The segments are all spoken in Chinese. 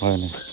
Vale.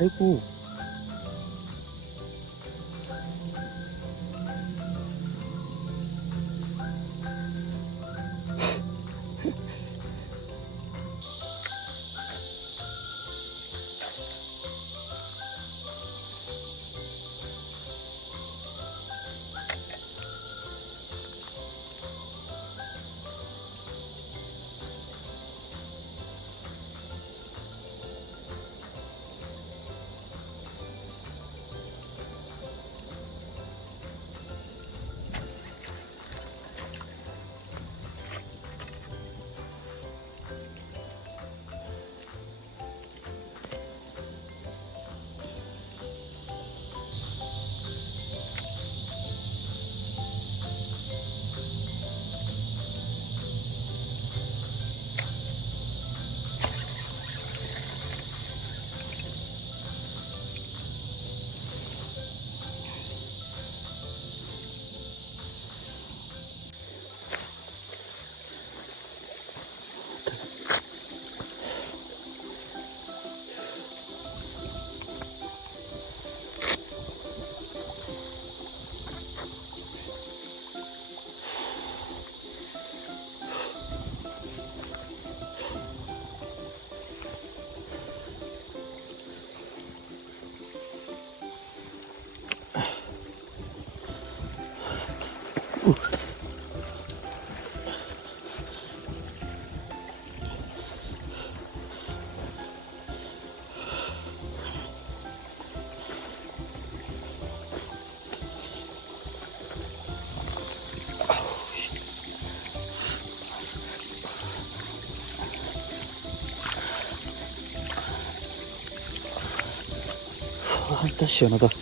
아이고. 醒了都。